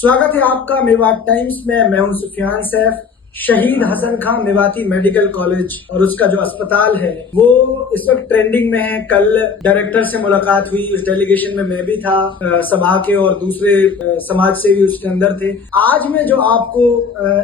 स्वागत है आपका मेवात टाइम्स में। मैं हूं सुफियान सैफ। शहीद हसन खां मेवाती मेडिकल कॉलेज और उसका जो अस्पताल है वो इस वक्त ट्रेंडिंग में है। कल डायरेक्टर से मुलाकात हुई, उस डेलीगेशन में मैं भी था, सभा के और दूसरे समाज सेवी उसके अंदर थे। आज मैं जो आपको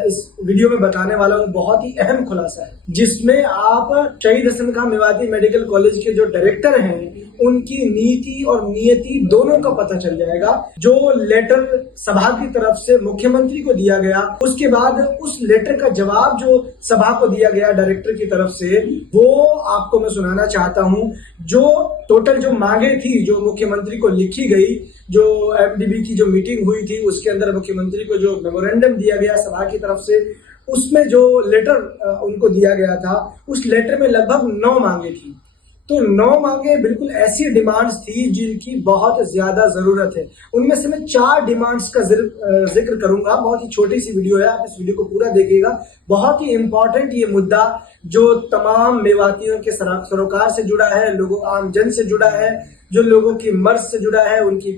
इस वीडियो में बताने वाला हूँ बहुत ही अहम खुलासा है, जिसमें आप शहीद हसन खां मेवाती मेडिकल कॉलेज के जो डायरेक्टर हैं उनकी नीति और नियति दोनों का पता चल जाएगा। जो लेटर सभा की तरफ से मुख्यमंत्री को दिया गया, उसके बाद उस लेटर का जवाब जो सभा को दिया गया डायरेक्टर की तरफ से, वो आपको मैं सुनाना चाहता हूं। जो टोटल जो मांगे थी जो मुख्यमंत्री को लिखी गई, जो एमडीबी की जो मीटिंग हुई थी उसके अंदर मुख्यमंत्री को जो मेमोरेंडम दिया गया सभा की तरफ से, उसमें जो लेटर उनको दिया गया था, उस लेटर में लगभग 9 मांगे थी। तो 9 मांगे बिल्कुल ऐसी डिमांड्स थी जिनकी बहुत ज्यादा जरूरत है। उनमें से मैं 4 डिमांड्स का जिक्र करूंगा। बहुत ही छोटी सी वीडियो है, आप इस वीडियो को पूरा देखिएगा। बहुत ही इंपॉर्टेंट ये मुद्दा जो तमाम मेवातियों के सरोकार से जुड़ा है, लोगों आम जन से जुड़ा है, जो लोगों की मर्ज से जुड़ा है, उनकी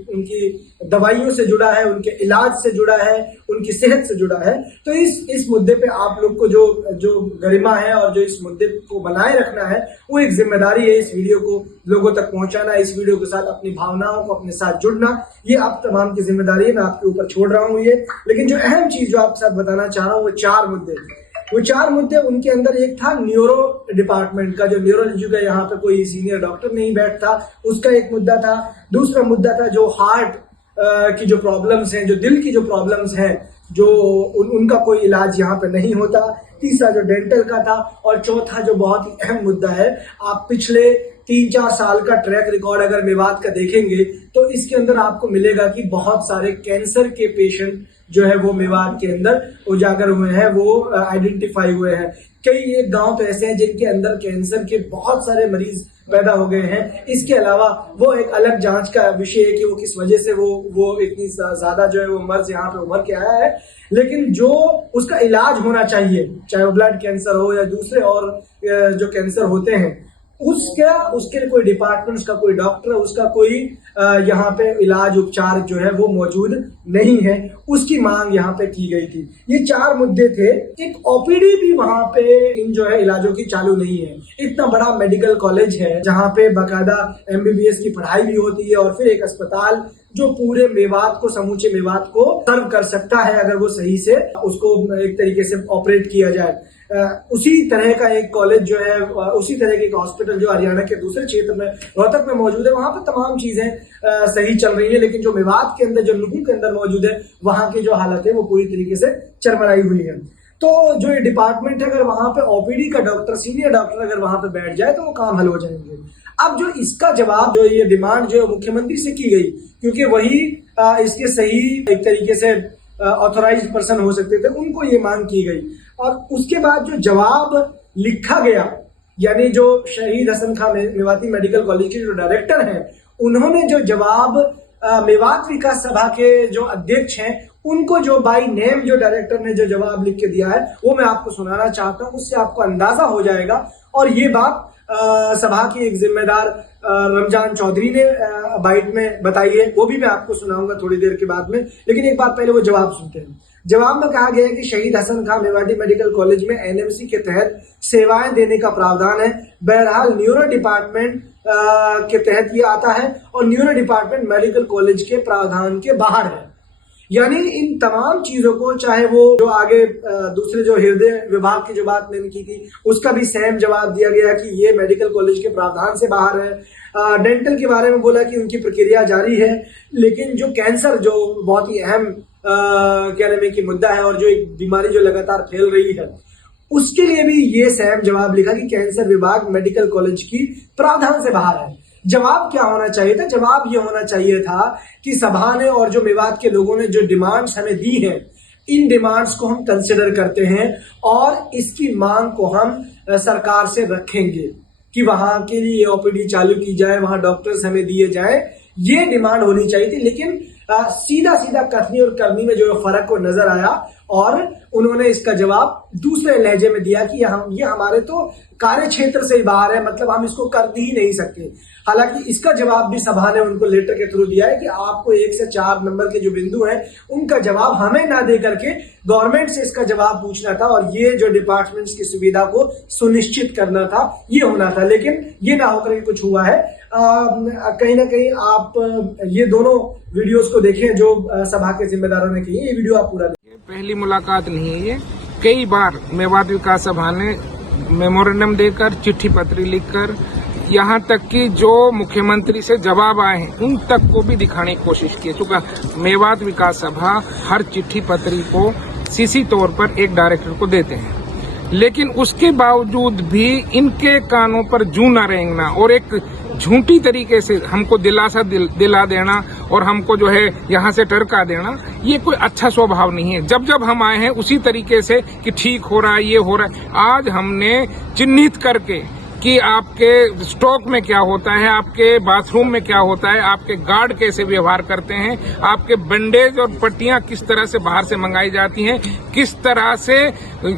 दवाइयों से जुड़ा है, उनके इलाज से जुड़ा है, उनकी सेहत से जुड़ा है। तो इस मुद्दे पे आप लोग को जो गरिमा है और जो इस मुद्दे को बनाए रखना है, वो एक जिम्मेदारी है। इस वीडियो को लोगों तक पहुंचाना, इस वीडियो के साथ अपनी भावनाओं को अपने साथ जुड़ना, ये आप तमाम की जिम्मेदारी है। मैं आपके ऊपर छोड़ रहा हूँ ये। लेकिन जो अहम चीज जो आपके साथ बताना चाह रहा हूँ वो 4 मुद्दे थे। वो 4 मुद्दे, उनके अंदर एक था न्यूरो डिपार्टमेंट का, जो न्यूरोलॉजी का यहाँ पे कोई सीनियर डॉक्टर नहीं बैठता, उसका एक मुद्दा था। दूसरा मुद्दा था जो हार्ट की जो प्रॉब्लम्स हैं, जो दिल की जो प्रॉब्लम्स हैं, जो उनका कोई इलाज यहाँ पे नहीं होता। तीसरा जो डेंटल का था। और चौथा जो बहुत ही अहम मुद्दा है, आप पिछले 3-4 साल का ट्रैक रिकॉर्ड अगर मेवात का देखेंगे तो इसके अंदर आपको मिलेगा कि बहुत सारे कैंसर के पेशेंट जो है वो मेवात के अंदर उजागर हुए हैं, वो आइडेंटिफाई हुए हैं। कई एक गांव तो ऐसे हैं जिनके अंदर कैंसर के बहुत सारे मरीज पैदा हो गए हैं। इसके अलावा वो एक अलग जांच का विषय है कि वो किस वजह से वो इतनी ज्यादा जो है वो मर्ज यहाँ पे उभर के आया है। लेकिन जो उसका इलाज होना चाहिए, चाहे वो ब्लड कैंसर हो या दूसरे और जो कैंसर होते हैं, उसके कोई डिपार्टमेंट, उसका कोई डॉक्टर, उसका कोई यहाँ पे इलाज उपचार जो है वो मौजूद नहीं है। उसकी मांग यहाँ पे की गई थी। ये 4 मुद्दे थे। एक ओपीडी भी वहां पे इन जो है इलाजों की चालू नहीं है। इतना बड़ा मेडिकल कॉलेज है जहाँ पे बाकायदा एमबीबीएस की पढ़ाई भी होती है, और फिर एक अस्पताल जो पूरे मेवात को, समूचे मेवात को सर्व कर सकता है अगर वो सही से उसको एक तरीके से ऑपरेट किया जाए। उसी तरह का एक कॉलेज जो है, उसी तरह के एक हॉस्पिटल जो हरियाणा के दूसरे क्षेत्र में रोहतक में मौजूद है, वहां पर तमाम चीजें सही चल रही है। लेकिन जो मेवात के अंदर, जो नुहू के अंदर मौजूद है, वहां की जो हालत है वो पूरी तरीके से चरमराई हुई है। तो जो ये डिपार्टमेंट है, अगर वहां पे ओपीडी का डॉक्टर, सीनियर डॉक्टर अगर वहां पे बैठ जाए तो वो काम हल हो जाएंगे। अब जो इसका जवाब, जो ये डिमांड जो मुख्यमंत्री से की गई, क्योंकि वही इसके सही एक तरीके से ऑथोराइज्ड पर्सन हो सकते थे, उनको ये मांग की गई। और उसके बाद जो जवाब लिखा गया, यानी जो शहीद हसन खां मेवाती मेडिकल कॉलेज के जो डायरेक्टर हैं, उन्होंने जो जवाब मेवात विकास सभा के जो अध्यक्ष हैं उनको जो बाय नेम जो डायरेक्टर ने जो जवाब लिख के दिया है, वो मैं आपको सुनाना चाहता हूं। उससे आपको अंदाजा हो जाएगा। और ये बात सभा की एक जिम्मेदार रमजान चौधरी ने बाइट में बताई है, वो भी मैं आपको सुनाऊंगा थोड़ी देर के बाद में। लेकिन एक बात पहले वो जवाब सुनते हैं। जवाब में कहा गया है कि शहीद हसन खां मेवाती मेडिकल कॉलेज में एनएमसी के तहत सेवाएं देने का प्रावधान है। बहरहाल न्यूरो डिपार्टमेंट के तहत ये आता है और न्यूरो डिपार्टमेंट मेडिकल कॉलेज के प्रावधान के बाहर है। यानी इन तमाम चीजों को, चाहे वो जो आगे दूसरे जो हृदय विभाग की जो बात मैंने की थी, उसका भी सेम जवाब दिया गया कि ये मेडिकल कॉलेज के प्रावधान से बाहर है। डेंटल के बारे में बोला कि उनकी प्रक्रिया जारी है। लेकिन जो कैंसर, जो बहुत ही अहम कहने में की मुद्दा है और जो एक बीमारी जो लगातार फैल रही है, उसके लिए भी ये सेम जवाब लिखा कि कैंसर विभाग मेडिकल कॉलेज की प्रावधान से बाहर है। जवाब क्या होना चाहिए था? जवाब ये होना चाहिए था कि सभा ने और जो मेवात के लोगों ने जो डिमांड्स हमें दी हैं, इन डिमांड्स को हम कंसिडर करते हैं और इसकी मांग को हम सरकार से रखेंगे कि वहां के लिए ओपीडी चालू की जाए, वहां डॉक्टर्स हमें दिए जाए। ये डिमांड होनी चाहिए थी। लेकिन सीधा सीधा कथनी और करनी में जो फर्क को नजर आया और उन्होंने इसका जवाब दूसरे लहजे में दिया कि ये हमारे तो कार्य क्षेत्र से ही बाहर है, मतलब हम इसको कर ही नहीं सकते। हालांकि इसका जवाब भी सभा ने उनको लेटर के थ्रू दिया है कि आपको 1 से 4 नंबर के जो बिंदु हैं उनका जवाब हमें ना दे करके गवर्नमेंट से इसका जवाब पूछना था, और ये जो डिपार्टमेंट्स की सुविधा को सुनिश्चित करना था, ये होना था। लेकिन ये ना होकर के कुछ हुआ है। कहीं ना कहीं आप ये दोनों वीडियोस को देखें जो सभा के जिम्मेदारों ने की। ये वीडियो आप पूरा देखें। पहली मुलाकात नहीं है ये, कई बार मेवात विकास सभा ने मेमोरेंडम देकर, चिट्ठी पत्री लिखकर, यहाँ तक कि जो मुख्यमंत्री से जवाब आए हैं उन तक को भी दिखाने की कोशिश की। चूंकि मेवात विकास सभा हर चिट्ठी पत्री को सीसी तौर पर एक डायरेक्टर को देते हैं, लेकिन उसके बावजूद भी इनके कानों पर जूं न रेंगना और एक झूठी तरीके से हमको दिलासा दिला देना और हमको जो है यहाँ से टरका देना, ये कोई अच्छा स्वभाव नहीं है। जब जब हम आए हैं उसी तरीके से कि ठीक हो रहा है, ये हो रहा है। आज हमने चिन्हित करके कि आपके स्टॉक में क्या होता है, आपके बाथरूम में क्या होता है, आपके गार्ड कैसे व्यवहार करते हैं, आपके बैंडेज और पट्टियां किस तरह से बाहर से मंगाई जाती हैं, किस तरह से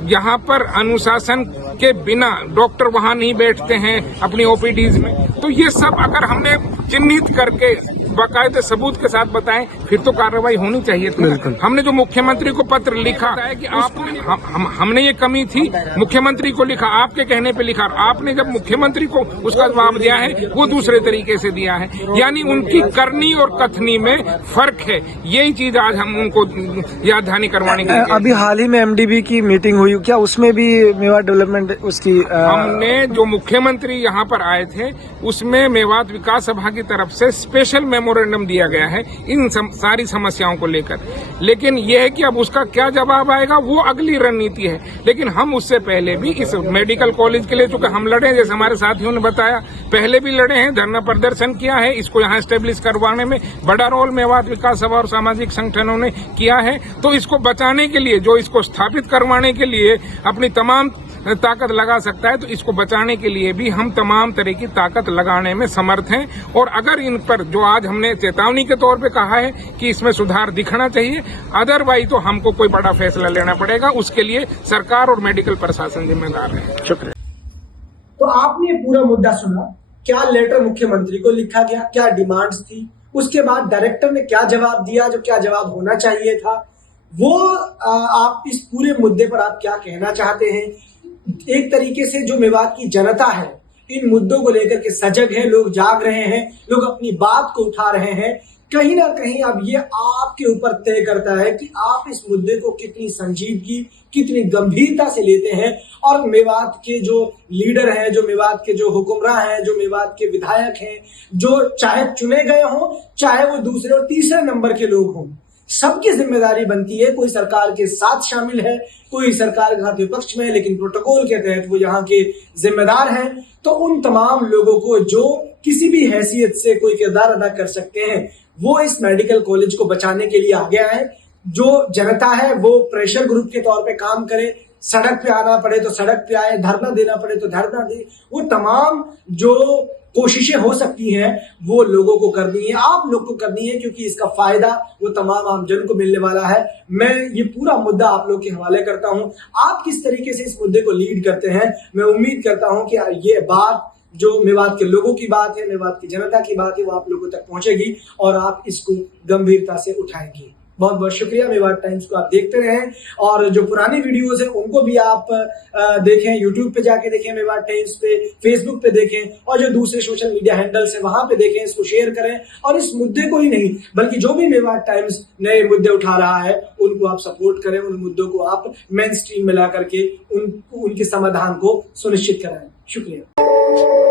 यहाँ पर अनुशासन के बिना डॉक्टर वहां नहीं बैठते हैं अपनी ओपीडीज में। तो ये सब अगर हमने चिन्हित करके बाकायदे सबूत के साथ बताएं फिर तो कार्रवाई होनी चाहिए थी। हमने जो मुख्यमंत्री को पत्र लिखा है कि हमने ये कमी थी, मुख्यमंत्री को लिखा, आपके कहने पे लिखा, और आपने जब मुख्यमंत्री को उसका जवाब दिया है वो दूसरे तरीके से दिया है। यानी उनकी करनी और कथनी में फर्क है। यही चीज आज हम उनको याद दहानी करवाने की। अभी हाल ही में एमडीबी की मीटिंग हुई, क्या उसमें भी मेवात डेवलपमेंट उसकी हमने जो मुख्यमंत्री यहाँ पर आए थे उसमें मेवात विकास सभा की तरफ से स्पेशल मेमोरेंडम दिया गया है इन सारी समस्याओं को लेकर। लेकिन यह है कि अब उसका क्या जवाब आएगा वो अगली रणनीति है। लेकिन हम उससे पहले भी इस मेडिकल कॉलेज के लिए, चूंकि हम लड़े, जैसे हमारे साथियों ने बताया, पहले भी लड़े हैं, धरना प्रदर्शन किया है, इसको यहाँ स्टेब्लिश करवाने में बड़ा रोल मेवात विकास सभा और सामाजिक संगठनों ने किया है। तो इसको बचाने के लिए, जो इसको स्थापित करवाने के लिए अपनी तमाम ताकत लगा सकता है, तो इसको बचाने के लिए भी हम तमाम तरह की ताकत लगाने में समर्थ हैं। और अगर इन पर जो आज हमने चेतावनी के तौर पे कहा है कि इसमें सुधार दिखना चाहिए, अदरवाइज तो हमको कोई बड़ा फैसला लेना पड़ेगा। उसके लिए सरकार और मेडिकल प्रशासन जिम्मेदार है। शुक्रिया। तो आपने पूरा मुद्दा सुना, क्या लेटर मुख्यमंत्री को लिखा गया, क्या डिमांड्स थी, उसके बाद डायरेक्टर ने क्या जवाब दिया, जो क्या जवाब होना चाहिए था, वो आप इस पूरे मुद्दे पर आप क्या कहना चाहते हैं। एक तरीके से जो मेवात की जनता है इन मुद्दों को लेकर के सजग है, लोग जाग रहे हैं, लोग अपनी बात को उठा रहे हैं। कहीं ना कहीं अब ये आपके ऊपर तय करता है कि आप इस मुद्दे को कितनी संजीदगी, कितनी गंभीरता से लेते हैं। और मेवात के जो लीडर हैं, जो मेवात के जो हुक्मरान हैं, जो मेवात के विधायक हैं, जो चाहे चुने गए हों, चाहे वो दूसरे और तीसरे नंबर के लोग हों, सबकी जिम्मेदारी बनती है। कोई सरकार के साथ शामिल है, कोई सरकार के साथ विपक्ष में है, लेकिन प्रोटोकॉल के तहत वो यहाँ के जिम्मेदार हैं। तो उन तमाम लोगों को जो किसी भी हैसियत से कोई किरदार अदा कर सकते हैं, वो इस मेडिकल कॉलेज को बचाने के लिए आगे आए। जो जनता है वो प्रेशर ग्रुप के तौर पे काम करे, सड़क पे आना पड़े तो सड़क पे आए, धरना देना पड़े तो धरना दे। वो तमाम जो कोशिशें हो सकती हैं वो लोगों को करनी है, आप लोग को करनी है, क्योंकि इसका फायदा वो तमाम आम जन को मिलने वाला है। मैं ये पूरा मुद्दा आप लोग के हवाले करता हूं। आप किस तरीके से इस मुद्दे को लीड करते हैं, मैं उम्मीद करता हूं कि ये बात जो मेवात के लोगों की बात है, मेवात की जनता की बात है, वो आप लोगों तक पहुंचेगी और आप इसको गंभीरता से उठाएंगे। बहुत बहुत शुक्रिया। मेवात टाइम्स को आप देखते रहें, और जो पुरानी वीडियोस हैं उनको भी आप देखें, यूट्यूब पे जाके देखें, मेवात टाइम्स पे, फेसबुक पे देखें, और जो दूसरे सोशल मीडिया हैंडल्स हैं वहां पे देखें। इसको शेयर करें, और इस मुद्दे को ही नहीं बल्कि जो भी मेवात टाइम्स नए मुद्दे उठा रहा है उनको आप सपोर्ट करें, उन मुद्दों को आप मेन स्ट्रीम में ला करके उनके समाधान को सुनिश्चित कराएं। शुक्रिया।